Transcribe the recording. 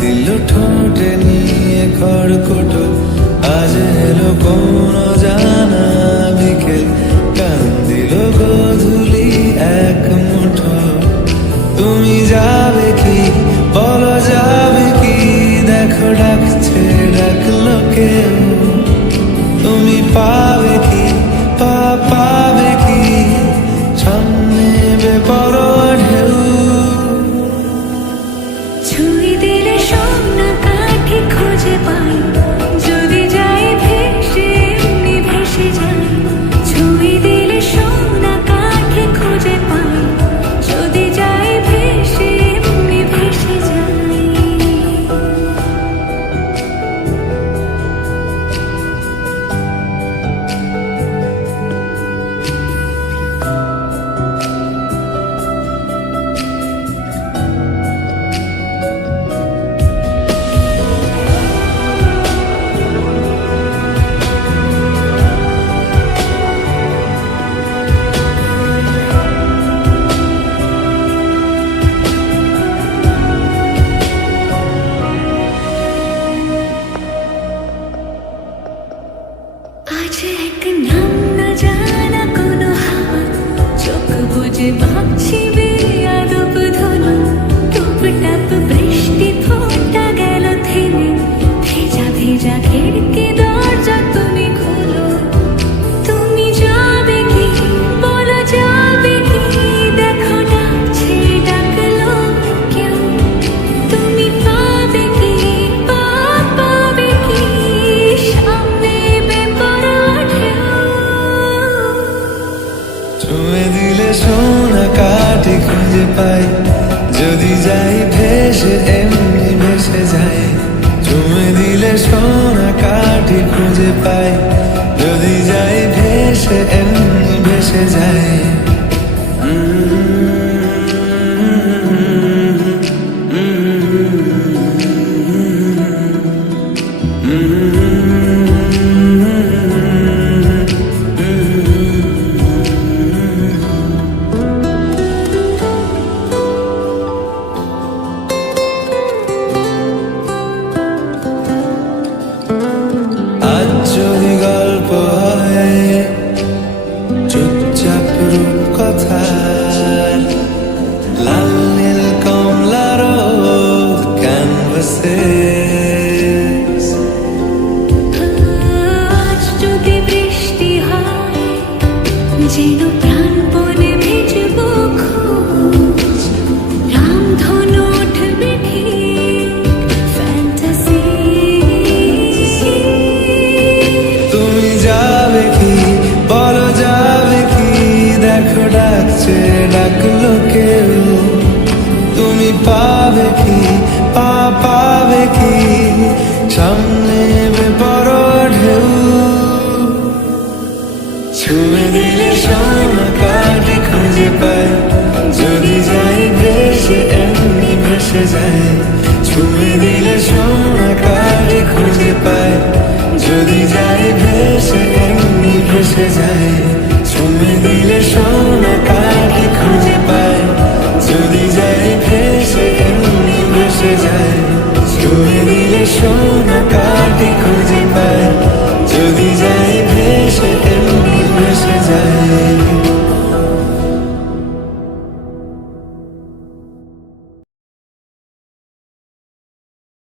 দিল ঠোঁটে নিয়ে খড়কুট, আজ এলো কোন জানা বিকেল, কান দিল গোধূলি এক মুঠো। তুমি যাবে কি বলো, যাবে কি দেখো ডাকছে ডাকলো কেউ। তুমি পাবে কি পাবে কি সামনে বেপরোয়া ঢেউ। ছুঁই দিলে সোনা কাঠি খুঁজে পাই, যদি যাই ভেসে এমনি ভেসে যাই। ছুঁই দিলে সোনা কাঠি খুঁজে পাই, যদি যাই ভেসে এমনি ভেসে যাই। আজ এক নাম না জানা কোনো হাওয়া, চোখ বুজে ভাবছি বেয়াদব ধনু। টুপটাপ বৃষ্টি ফোঁটা গেল থেমে, ভেজা ভেজা খিড়কি দরজা তুমি খোলো। তুমি যাবে কি বলো, যাবে কি দেখো ডাকছে ডাকলো কেউ। তুমি পাবে কি পাবে কি সামনে বেপরোয়া ঢেউ। ছুঁয়ে দিলে সোনা কাঠি খুঁজে পাই, যদি যাই ভেসে এমনি ভেসে যাই। ছুঁয়ে দিলে সোনা কাঠি খুঁজে পাই, যদি যাই ভেসে এমনি ভেসে যাই। আজ যদি গল্প হয় চুপচাপ রূপকথার, লাল নীল কমলা রোদ ক্যানভাসে। আজ যদি বৃষ্টি হয় যেন প্রাণপণে ভিজবো খোঁজ, রামধনু উঠবে ঠিক ফ্যান্টাসি। তুমি যাবে কি বলো, যাবে কি দেখো ডাকছে ডাকলো কেউ। তুমি পাবে কি পাবে কি সামনে বেপরোয়া ঢেউ। ছুঁয়ে দিলে সোনা কাঠি খুঁজে পাই, যদি যাই ভেসে এমনি ভেসে যাই। ছুঁয়ে দিলে সোনা কাঠি খুঁজে পাই, যদি যাই ভেসে এমনি ভেসে যাই। ছুঁয়ে দিলে সোনা কাঠি খুঁজে পাই, যদি যাই ভেসে এমনি ভেসে যাই। ছুঁয়ে দিলে সোনা